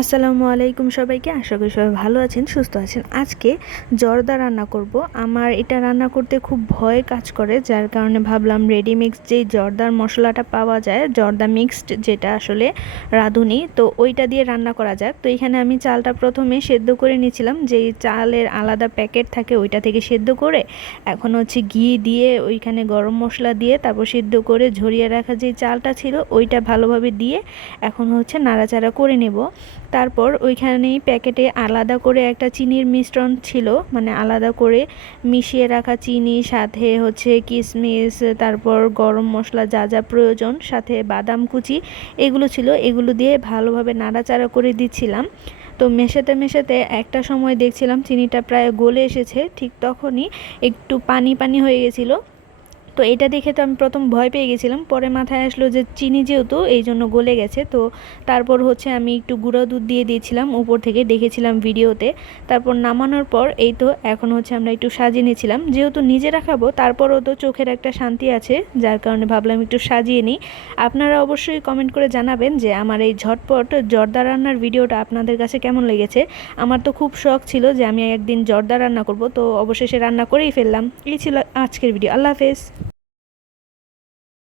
আসসালামু আলাইকুম সবাইকে। আশা করি সবাই ভালো আছেন, সুস্থ আছেন। আজকে জর্দা রান্না করব। আমার এটা রান্না করতে খুব ভয় কাজ করে, যার কারণে ভাবলাম রেডি মিক্স যেই জর্দার মশলাটা পাওয়া যায়, জর্দা মিক্সড যেটা আসলে রাঁধুনি, তো ওইটা দিয়ে রান্না করা যাক। তো এখানে আমি চালটা প্রথমে সেদ্ধ করে নিয়েছিলাম, যেই চালের আলাদা প্যাকেট থাকে ওইটা থেকে সেদ্ধ করে, এখন হচ্ছে ঘি দিয়ে ওইখানে গরম মশলা দিয়ে তারপর সেদ্ধ করে ঝরিয়ে রাখা যে চালটা ছিল, ওইটা ভালোভাবে দিয়ে এখন হচ্ছে নাড়াচাড়া করে নেব। তারপর ওইখানেই প্যাকেটে আলাদা করে একটা চিনির মিশ্রণ ছিল মানে আলাদা করে মিশিয়ে রাখা চিনি, সাথে হচ্ছে কিশমিশ তারপর গরম মশলা যা যা প্রয়োজন, সাথে বাদাম কুচি, এগুলো ছিল। এগুলো দিয়ে ভালোভাবে নাড়াচাড়া করে দিচ্ছিলাম। তো মেশাতে মেশাতে একটা সময় দেখছিলাম চিনিটা প্রায় গলে এসেছে, ঠিক তখনই একটু পানি পানি হয়ে গেছিল। তো এটা দেখে তো আমি প্রথম ভয় পেয়ে গেছিলাম। পরে মাথায় আসলো যে চিনি যেহেতু, এই জন্য গলে গেছে। তো তারপর হচ্ছে আমি একটু গুঁড়ো দুধ দিয়ে দিয়েছিলাম উপর থেকে, দেখেছিলাম ভিডিওতে। তারপর নামানোর পর এই তো এখন হচ্ছে আমরা একটু সাজিয়ে নিয়েছিলাম। যেহেতু নিজেরা খাব তারপরও তো চোখের একটা শান্তি আছে, যার কারণে ভাবলাম একটু সাজিয়ে নিই। আপনারা অবশ্যই কমেন্ট করে জানাবেন যে আমার এই ঝটপট জর্দা রান্নার ভিডিওটা আপনাদের কাছে কেমন লেগেছে। আমার তো খুব শখ ছিল যে আমি একদিন জর্দা রান্না করব, তো অবশেষে রান্না করেই ফেললাম। এই ছিল আজকের ভিডিও। আল্লাহ হাফেজ।